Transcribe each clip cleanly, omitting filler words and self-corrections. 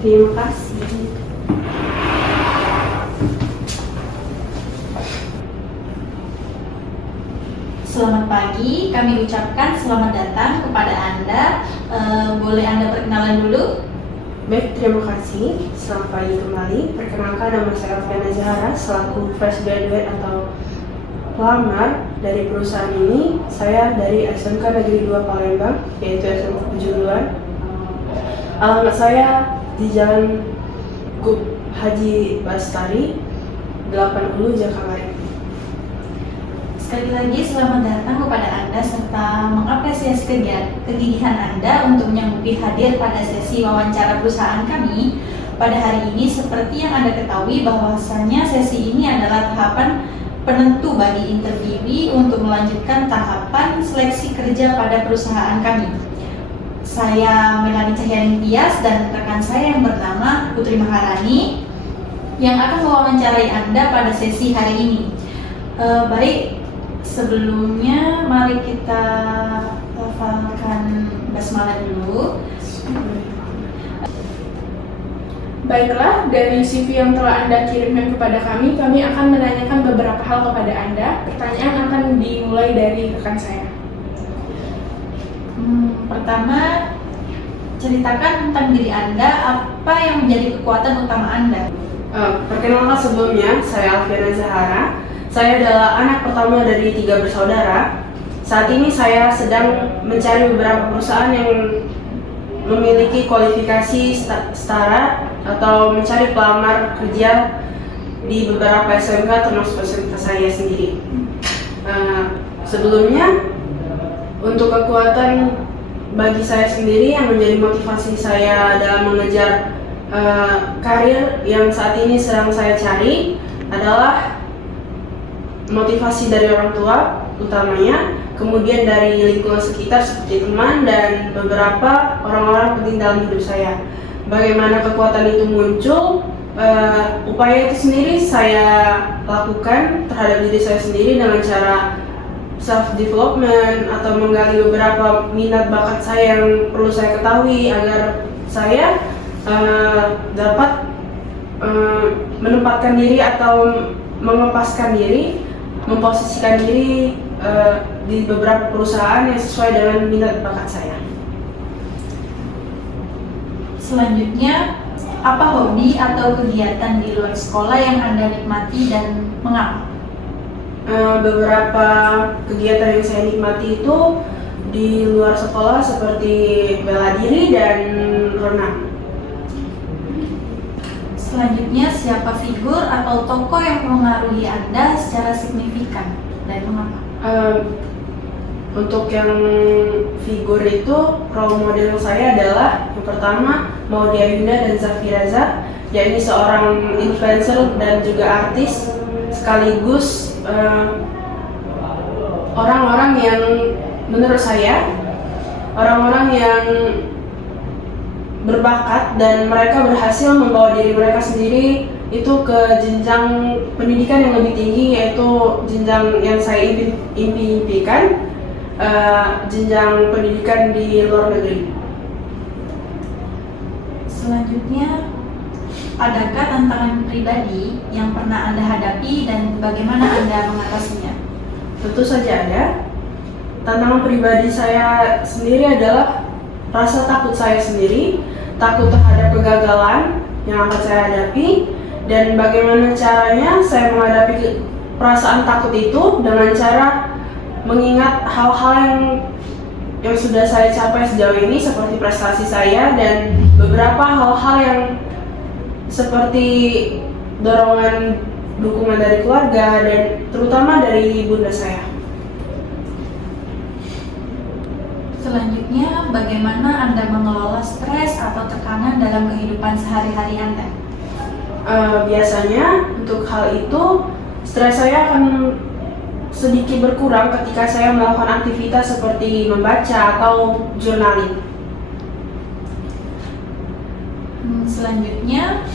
Terima kasih. Selamat pagi, kami ucapkan selamat datang kepada Anda. Boleh Anda perkenalan dulu? Baik, terima kasih. Selamat pagi kembali. Perkenalkan, nama saya Alfiana Zahara, selaku fresh graduate atau pelamar dari perusahaan ini. Saya dari SMK Negeri 2 Palembang, yaitu SMK Kejuruan. Alamat saya di Jalan Gup Haji Bastari, 80 Jakarta. Sekali lagi selamat datang kepada Anda serta mengapresiasi kegigihan Anda untuk menyanggupi hadir pada sesi wawancara perusahaan kami pada hari ini. Seperti yang Anda ketahui bahwasannya sesi ini adalah tahapan penentu bagi interviewee untuk melanjutkan tahapan seleksi kerja pada perusahaan kami. Saya Melani Cahyani Tias dan rekan saya yang bernama Putri Maharani yang akan mewawancarai Anda pada sesi hari ini. Baik, sebelumnya mari kita hafalkan basmalah dulu. Baiklah, dari CV yang telah Anda kirimkan kepada kami akan menanyakan beberapa hal kepada Anda. Pertanyaan akan dimulai dari rekan saya. Pertama, ceritakan tentang diri Anda, apa yang menjadi kekuatan utama Anda? Perkenalkan, sebelumnya, saya Alfiana Zahara. Saya adalah anak pertama dari 3 bersaudara. Saat ini saya sedang mencari beberapa perusahaan yang memiliki kualifikasi setara atau mencari pelamar kerja di beberapa SMK termasuk SMK saya sendiri. Sebelumnya, untuk kekuatan bagi saya sendiri yang menjadi motivasi saya dalam mengejar karir yang saat ini sedang saya cari adalah motivasi dari orang tua utamanya, kemudian dari lingkungan sekitar seperti teman dan beberapa orang-orang penting dalam hidup saya. Bagaimana kekuatan itu muncul? Upaya itu sendiri saya lakukan terhadap diri saya sendiri dengan cara self-development atau menggali beberapa minat bakat saya yang perlu saya ketahui agar saya dapat menempatkan diri atau mengepaskan diri, memposisikan diri di beberapa perusahaan yang sesuai dengan minat bakat saya. Selanjutnya, apa hobi atau kegiatan di luar sekolah yang Anda nikmati dan mengapa? Beberapa kegiatan yang saya nikmati itu di luar sekolah seperti bela diri dan renang. Selanjutnya, siapa figur atau tokoh yang mempengaruhi Anda secara signifikan dan mengapa? Untuk yang figur itu, role model saya adalah yang pertama Maudy Ayunda dan Zafiraza, yakni seorang influencer dan juga artis sekaligus orang-orang yang menurut saya orang-orang yang berbakat dan mereka berhasil membawa diri mereka sendiri itu ke jenjang pendidikan yang lebih tinggi, yaitu jenjang yang saya impikan, jenjang pendidikan di luar negeri. Selanjutnya, adakah tantangan pribadi yang pernah Anda hadapi dan bagaimana Anda mengatasinya? Tentu saja ada. Tantangan pribadi saya sendiri adalah rasa takut saya sendiri, takut terhadap kegagalan yang akan saya hadapi, dan bagaimana caranya saya menghadapi perasaan takut itu dengan cara mengingat hal-hal yang sudah saya capai sejauh ini seperti prestasi saya dan beberapa hal-hal yang seperti dorongan dukungan dari keluarga dan terutama dari ibunda saya. Selanjutnya, bagaimana Anda mengelola stres atau tekanan dalam kehidupan sehari-hari Anda? Biasanya untuk hal itu stres saya akan sedikit berkurang ketika saya melakukan aktivitas seperti membaca atau journaling. Selanjutnya,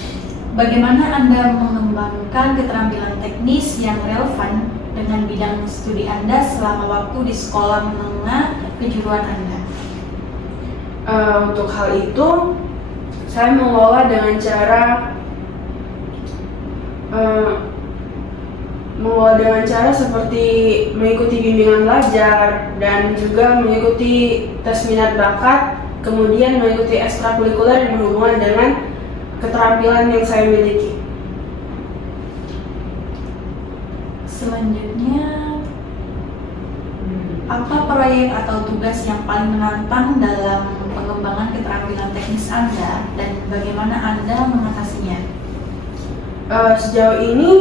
bagaimana Anda mengembangkan keterampilan teknis yang relevan dengan bidang studi Anda selama waktu di sekolah menengah kejuruan Anda? Untuk hal itu, saya mengelola dengan cara seperti mengikuti bimbingan belajar dan juga mengikuti tes minat bakat, kemudian mengikuti ekstrakurikuler yang berhubungan dengan keterampilan yang saya miliki. Selanjutnya, apa proyek atau tugas yang paling menantang dalam pengembangan keterampilan teknis Anda dan bagaimana Anda mengatasinya? Sejauh ini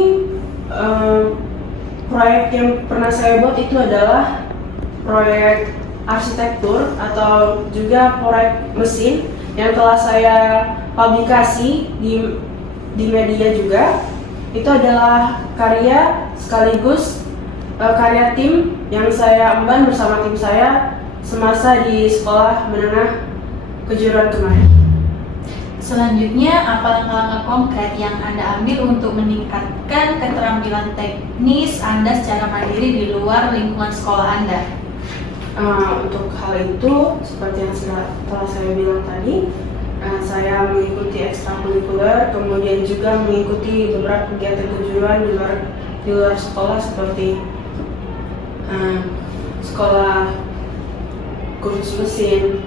proyek yang pernah saya buat itu adalah proyek arsitektur atau juga proyek mesin yang telah saya publikasi di media juga. Itu adalah karya sekaligus karya tim yang saya emban bersama tim saya semasa di sekolah menengah kejuruan kemarin. Selanjutnya, apa langkah-langkah konkret yang Anda ambil untuk meningkatkan keterampilan teknis Anda secara mandiri di luar lingkungan sekolah Anda? Untuk hal itu, seperti yang telah saya bilang tadi, saya mengikuti ekstrakurikuler, kemudian juga mengikuti beberapa kegiatan kejuruan di luar sekolah seperti sekolah kursus mesin,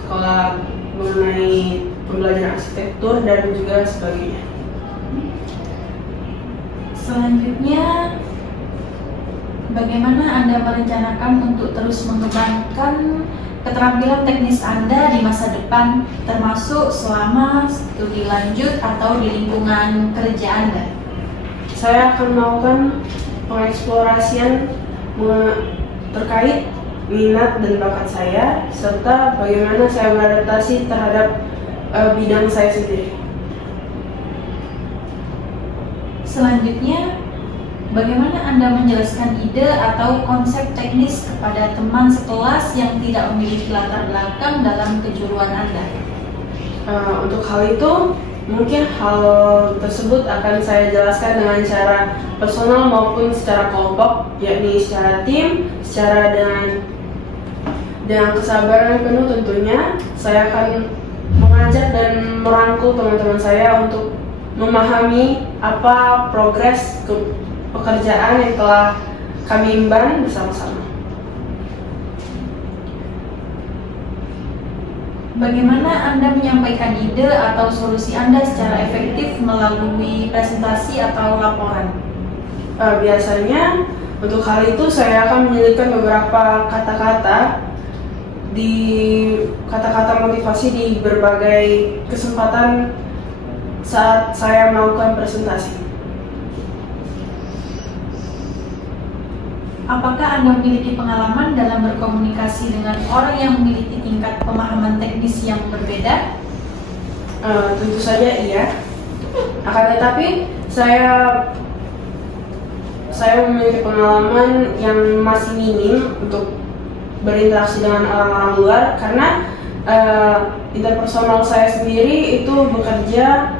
sekolah mengenai pembelajaran arsitektur dan juga sebagainya. Selanjutnya, bagaimana Anda merencanakan untuk terus mengembangkan keterampilan teknis Anda di masa depan, termasuk selama studi lanjut atau di lingkungan kerja Anda? Saya akan melakukan pengeksplorasian terkait minat dan bakat saya, serta bagaimana saya beradaptasi terhadap bidang saya sendiri. Selanjutnya, bagaimana Anda menjelaskan ide atau konsep teknis kepada teman sekelas yang tidak memiliki latar belakang dalam kejuruan Anda? Untuk hal itu, mungkin hal tersebut akan saya jelaskan dengan cara personal maupun secara kelompok, yakni secara tim, secara dengan kesabaran penuh tentunya. Saya akan mengajak dan merangkul teman-teman saya untuk memahami apa progres pekerjaan yang telah kami emban bersama-sama. Bagaimana Anda menyampaikan ide atau solusi Anda secara efektif melalui presentasi atau laporan? Biasanya untuk hal itu saya akan menyelipkan beberapa kata-kata motivasi di berbagai kesempatan saat saya melakukan presentasi. Apakah Anda memiliki pengalaman dalam berkomunikasi dengan orang yang memiliki tingkat pemahaman teknis yang berbeda? Tentu saja iya. Akan tetapi saya memiliki pengalaman yang masih minim untuk berinteraksi dengan orang-orang luar, karena interpersonal saya sendiri itu bekerja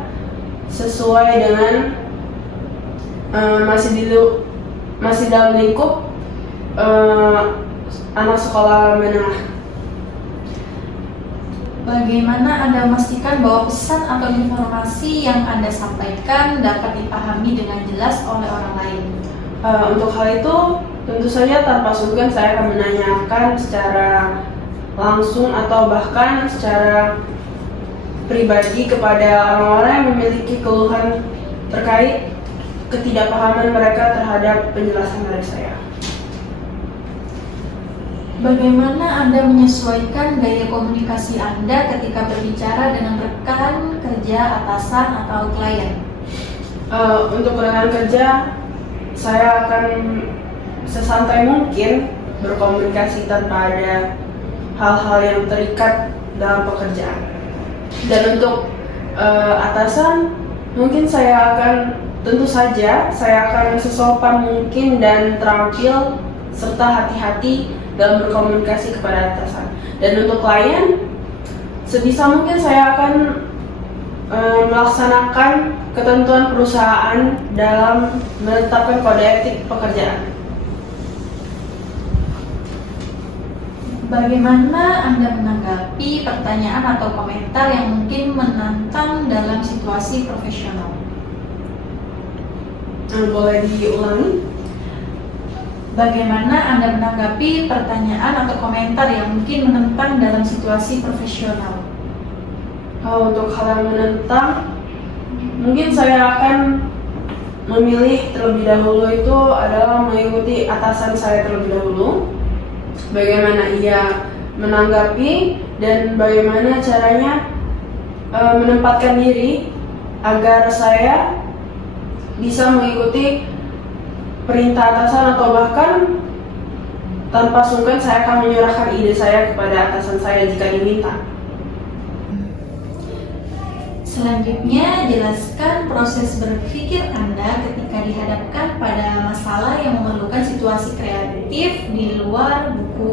sesuai dengan masih dalam lingkup anak sekolah menengah. Bagaimana Anda memastikan bahwa pesan atau informasi yang Anda sampaikan dapat dipahami dengan jelas oleh orang lain? Untuk hal itu, tentu saja tanpa sungkan saya akan menanyakan secara langsung atau bahkan secara pribadi kepada orang-orang yang memiliki keluhan terkait ketidakpahaman mereka terhadap penjelasan dari saya. Bagaimana Anda menyesuaikan gaya komunikasi Anda ketika berbicara dengan rekan kerja, atasan, atau klien? Untuk rekan kerja, saya akan sesantai mungkin berkomunikasi tanpa ada hal-hal yang terikat dalam pekerjaan. Dan untuk atasan, mungkin tentu saja saya akan sesopan mungkin dan terampil serta hati-hati dalam berkomunikasi kepada atasan. Dan untuk klien, sebisa mungkin saya akan melaksanakan ketentuan perusahaan dalam menetapkan kode etik pekerjaan. Bagaimana Anda menanggapi pertanyaan atau komentar yang mungkin menantang dalam situasi profesional? Boleh diulangi? Bagaimana Anda menanggapi pertanyaan atau komentar yang mungkin menentang dalam situasi profesional? Untuk hal yang menentang, mungkin saya akan memilih terlebih dahulu itu adalah mengikuti atasan saya terlebih dahulu. Bagaimana ia menanggapi dan bagaimana caranya menempatkan diri agar saya bisa mengikuti perintah atasan, atau bahkan tanpa sungkan saya akan menyerahkan ide saya kepada atasan saya jika diminta. Selanjutnya, jelaskan proses berpikir Anda ketika dihadapkan pada masalah yang memerlukan situasi kreatif di luar buku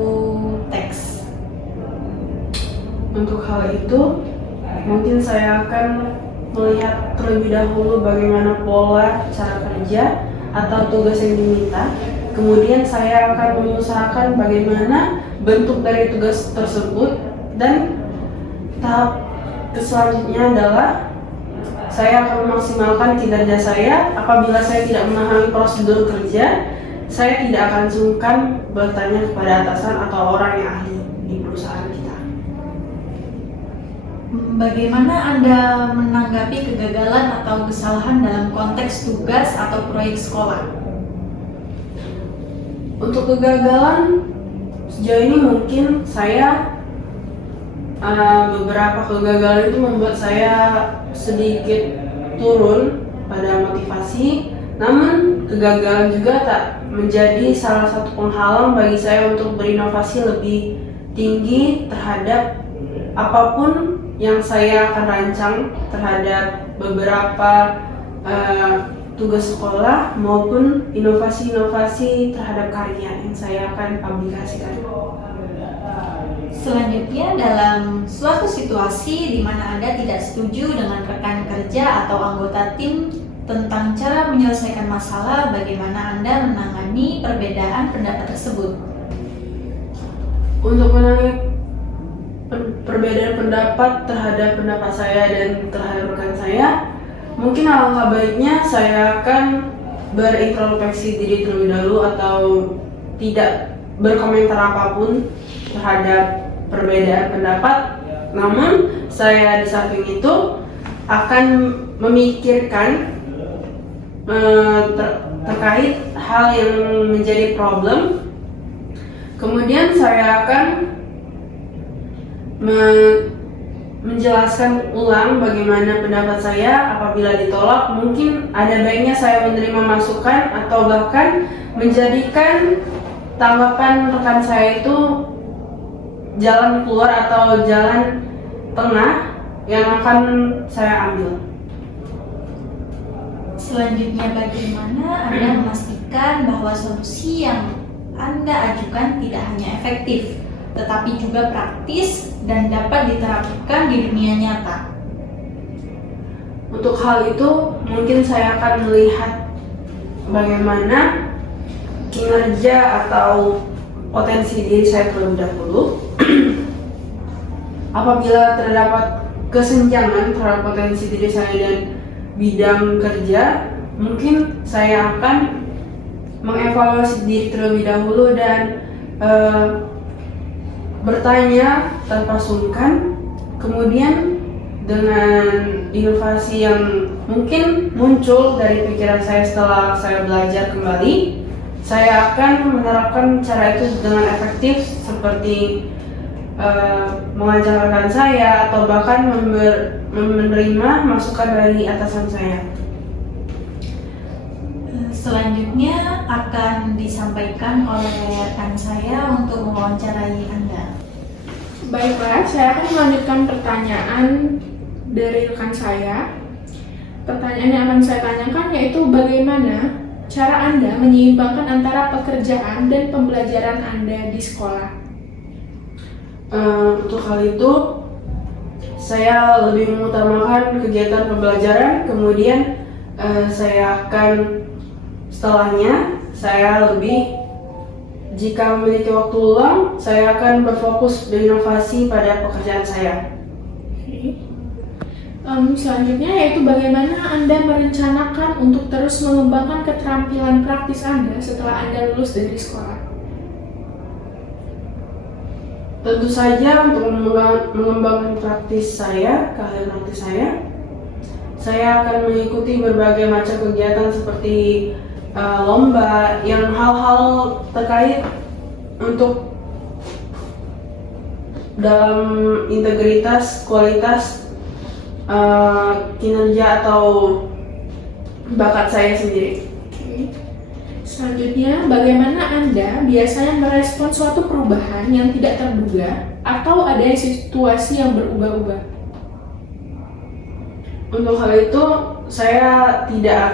teks. Untuk hal itu, mungkin saya akan melihat terlebih dahulu bagaimana pola cara kerja atau tugas yang diminta. Kemudian saya akan mengusahakan bagaimana bentuk dari tugas tersebut, dan tahap selanjutnya adalah saya akan memaksimalkan kinerja saya. Apabila saya tidak memahami prosedur kerja, saya tidak akan sungkan bertanya kepada atasan atau orang yang ahli di perusahaan kita. Bagaimana Anda menanggapi kegagalan atau kesalahan dalam konteks tugas atau proyek sekolah? Untuk kegagalan, sejauh ini mungkin saya beberapa kegagalan itu membuat saya sedikit turun pada motivasi. Namun kegagalan juga tak menjadi salah satu penghalang bagi saya untuk berinovasi lebih tinggi terhadap apapun yang saya akan rancang terhadap beberapa tugas sekolah maupun inovasi-inovasi terhadap karya yang saya akan publikasikan. Selanjutnya, dalam suatu situasi di mana Anda tidak setuju dengan rekan kerja atau anggota tim tentang cara menyelesaikan masalah, bagaimana Anda menangani perbedaan pendapat tersebut? Untuk menangani perbedaan pendapat terhadap pendapat saya dan terhadap rekan saya, mungkin alangkah baiknya saya akan berintrospeksi diri terlebih dahulu atau tidak berkomentar apapun terhadap perbedaan pendapat. Namun saya di samping itu akan memikirkan terkait hal yang menjadi problem. Kemudian saya akan menjelaskan ulang bagaimana pendapat saya. Apabila ditolak, mungkin ada baiknya saya menerima masukan atau bahkan menjadikan tanggapan rekan saya itu jalan keluar atau jalan tengah yang akan saya ambil. Selanjutnya, bagaimana Anda memastikan bahwa solusi yang Anda ajukan tidak hanya efektif, tetapi juga praktis dan dapat diterapkan di dunia nyata? Untuk hal itu, mungkin saya akan melihat bagaimana kinerja atau potensi diri saya terlebih dahulu. Apabila terdapat kesenjangan terhadap potensi diri saya dan bidang kerja, mungkin saya akan mengevaluasi diri terlebih dahulu dan bertanya tanpa sungkan. Kemudian dengan inovasi yang mungkin muncul dari pikiran saya setelah saya belajar kembali, saya akan menerapkan cara itu dengan efektif, seperti mengajar rekan saya atau bahkan menerima masukan dari atasan saya. Selanjutnya akan disampaikan oleh rekan saya untuk mewawancarai Anda. Baiklah, saya akan melanjutkan pertanyaan dari rekan saya. Pertanyaan yang akan saya tanyakan yaitu bagaimana cara Anda menyeimbangkan antara pekerjaan dan pembelajaran Anda di sekolah? Untuk hal itu, saya lebih mengutamakan kegiatan pembelajaran, kemudian setelahnya saya lebih jika memiliki waktu luang, saya akan berfokus berinovasi pada pekerjaan saya. Selanjutnya yaitu bagaimana Anda merencanakan untuk terus mengembangkan keterampilan praktis Anda setelah Anda lulus dari sekolah. Tentu saja untuk mengembangkan keahlian praktis saya akan mengikuti berbagai macam kegiatan seperti lomba yang hal-hal terkait untuk dalam integritas, kualitas, kinerja atau bakat saya sendiri. Selanjutnya, bagaimana Anda biasanya merespon suatu perubahan yang tidak terduga atau ada situasi yang berubah-ubah? Untuk hal itu, saya tidak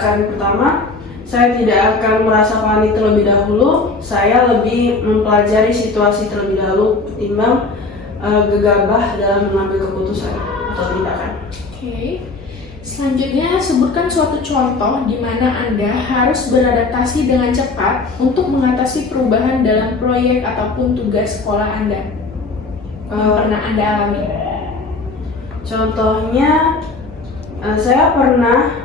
akan merasa panik terlebih dahulu. Saya lebih mempelajari situasi terlebih dahulu ketimbang gegabah dalam mengambil keputusan atau tindakan. Selanjutnya, sebutkan suatu contoh di mana Anda harus beradaptasi dengan cepat untuk mengatasi perubahan dalam proyek ataupun tugas sekolah Anda yang pernah Anda alami. Contohnya, saya pernah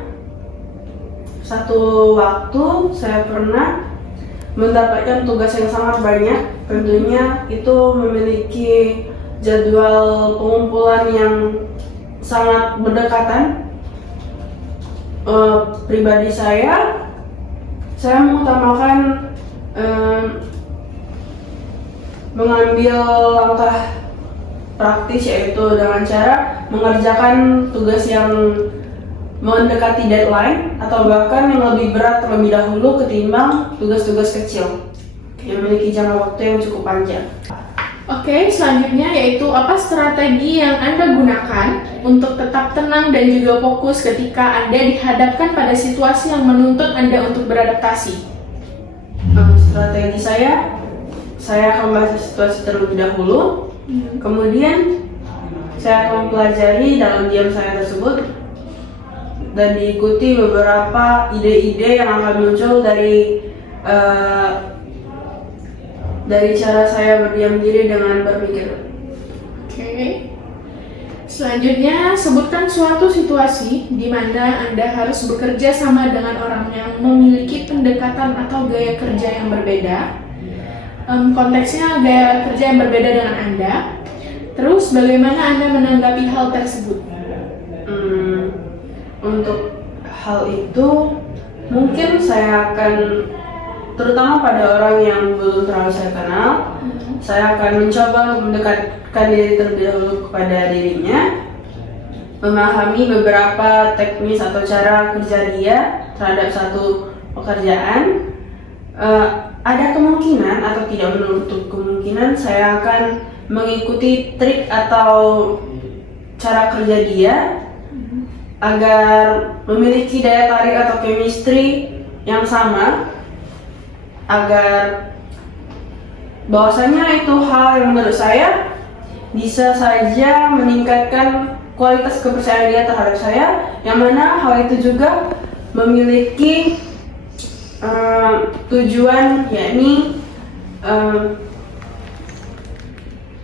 mendapatkan tugas yang sangat banyak. Tentunya itu memiliki jadwal pengumpulan yang sangat berdekatan. Pribadi saya mengutamakan mengambil langkah praktis, yaitu dengan cara mengerjakan tugas yang mendekati deadline atau bahkan yang lebih berat terlebih dahulu ketimbang tugas-tugas kecil yang memiliki jangka waktu yang cukup panjang. Selanjutnya yaitu apa strategi yang Anda gunakan untuk tetap tenang dan juga fokus ketika Anda dihadapkan pada situasi yang menuntut Anda untuk beradaptasi? Strategi saya akan membaca situasi terlebih dahulu, kemudian saya akan mempelajari dalam diam saya tersebut dan diikuti beberapa ide-ide yang akan muncul dari cara saya berdiam diri dengan berpikir. Selanjutnya, sebutkan suatu situasi di mana Anda harus bekerja sama dengan orang yang memiliki pendekatan atau gaya kerja yang berbeda. Konteksnya gaya kerja yang berbeda dengan Anda. Terus, bagaimana Anda menanggapi hal tersebut? Untuk hal itu, mungkin saya akan, terutama pada orang yang belum terlalu saya kenal, saya akan mencoba untuk mendekatkan diri terlebih dahulu kepada dirinya, memahami beberapa teknis atau cara kerja dia terhadap satu pekerjaan. Ada kemungkinan atau tidak menutup kemungkinan saya akan mengikuti trik atau cara kerja dia agar memiliki daya tarik atau chemistry yang sama, agar bahwasanya itu hal yang menurut saya bisa saja meningkatkan kualitas kepercayaan dia terhadap saya, yang mana hal itu juga memiliki tujuan, yakni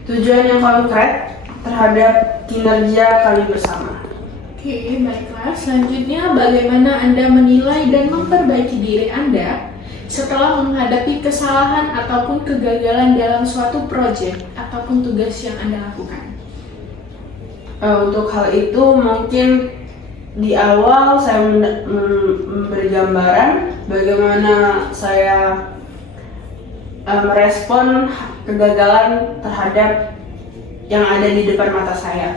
tujuan yang konkret terhadap kinerja kami bersama. Baiklah. Selanjutnya, bagaimana Anda menilai dan memperbaiki diri Anda setelah menghadapi kesalahan ataupun kegagalan dalam suatu proyek ataupun tugas yang Anda lakukan? Untuk hal itu mungkin di awal saya memberi gambaran bagaimana saya merespon kegagalan terhadap yang ada di depan mata saya.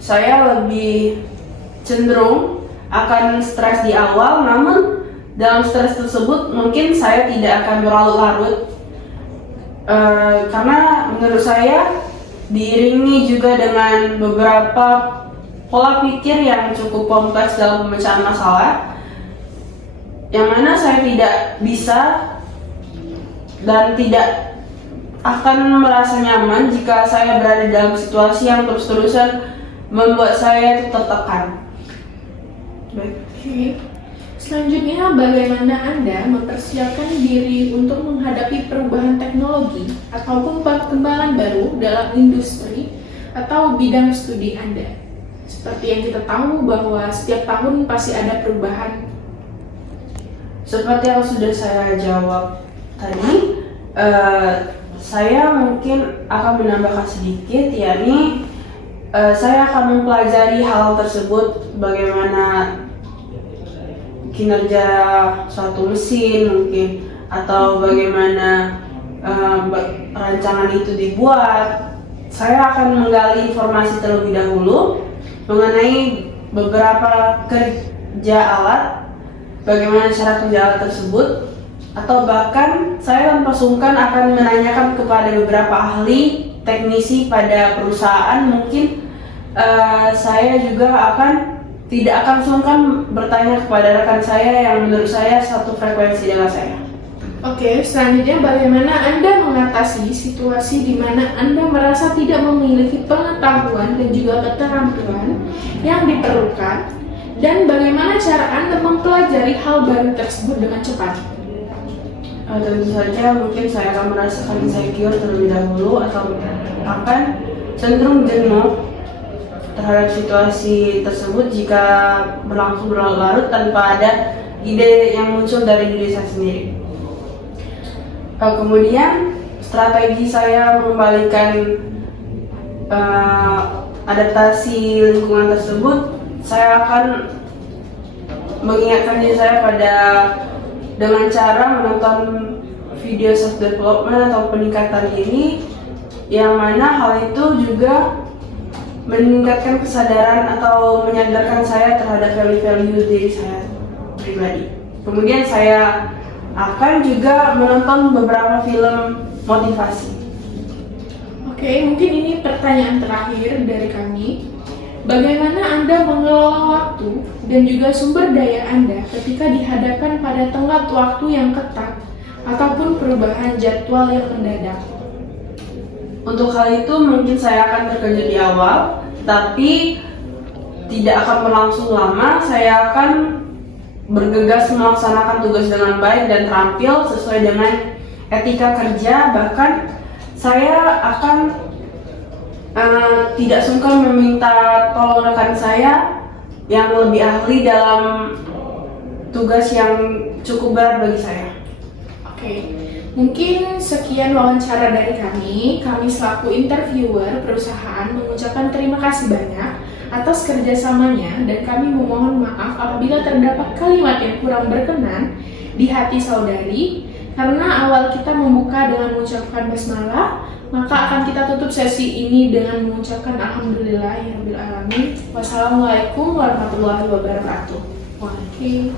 Saya lebih cenderung akan stres di awal, namun dalam stres tersebut mungkin saya tidak akan berlarut-larut, karena menurut saya diiringi juga dengan beberapa pola pikir yang cukup kompleks dalam pemecahan masalah, yang mana saya tidak bisa dan tidak akan merasa nyaman jika saya berada dalam situasi yang terus-terusan membuat saya tertekan. Selanjutnya, bagaimana Anda mempersiapkan diri untuk menghadapi perubahan teknologi ataupun perkembangan baru dalam industri atau bidang studi Anda? Seperti yang kita tahu bahwa setiap tahun pasti ada perubahan. Seperti yang sudah saya jawab tadi, saya mungkin akan menambahkan sedikit, yakni saya akan mempelajari hal tersebut, bagaimana kinerja suatu mesin mungkin, atau bagaimana rancangan itu dibuat. Saya akan menggali informasi terlebih dahulu mengenai beberapa kerja alat, bagaimana cara kerja alat tersebut, atau bahkan saya tanpa sungkan akan menanyakan kepada beberapa ahli teknisi pada perusahaan. Mungkin saya juga tidak akan sungkan bertanya kepada rekan saya yang menurut saya satu frekuensi dengan saya. Oke, selanjutnya bagaimana Anda mengatasi situasi di mana Anda merasa tidak memiliki pengetahuan dan juga keterampilan yang diperlukan, dan bagaimana cara Anda mempelajari hal baru tersebut dengan cepat? Tentu saja mungkin saya akan merasakan insecure terlebih dahulu, atau akan cenderung jenuh terhadap situasi tersebut jika berlangsung berlarut-larut tanpa ada ide yang muncul dari diri saya sendiri. Kemudian strategi saya mengembalikan adaptasi lingkungan tersebut, saya akan mengingatkan diri saya dengan cara menonton video self development atau peningkatan diri, yang mana hal itu juga meningkatkan kesadaran atau menyadarkan saya terhadap value-value diri saya pribadi. Kemudian saya akan juga menonton beberapa film motivasi. Oke, mungkin ini pertanyaan terakhir dari kami. Bagaimana Anda mengelola waktu dan juga sumber daya Anda ketika dihadapkan pada tenggat waktu yang ketat ataupun perubahan jadwal yang mendadak? Untuk hal itu mungkin saya akan terkejut di awal, tapi tidak akan berlangsung lama. Saya akan bergegas melaksanakan tugas dengan baik dan terampil sesuai dengan etika kerja. Bahkan saya akan tidak sungkan meminta tolong rekan saya yang lebih ahli dalam tugas yang cukup berat bagi saya. Oke, mungkin sekian wawancara dari kami. Kami selaku interviewer perusahaan mengucapkan terima kasih banyak atas kerjasamanya, dan kami memohon maaf apabila terdapat kalimat yang kurang berkenan di hati saudari. Karena awal kita membuka dengan mengucapkan basmalah, maka akan kita tutup sesi ini dengan mengucapkan alhamdulillahirabbil alamin. Wassalamualaikum warahmatullahi wabarakatuh. Waalaikumsalam.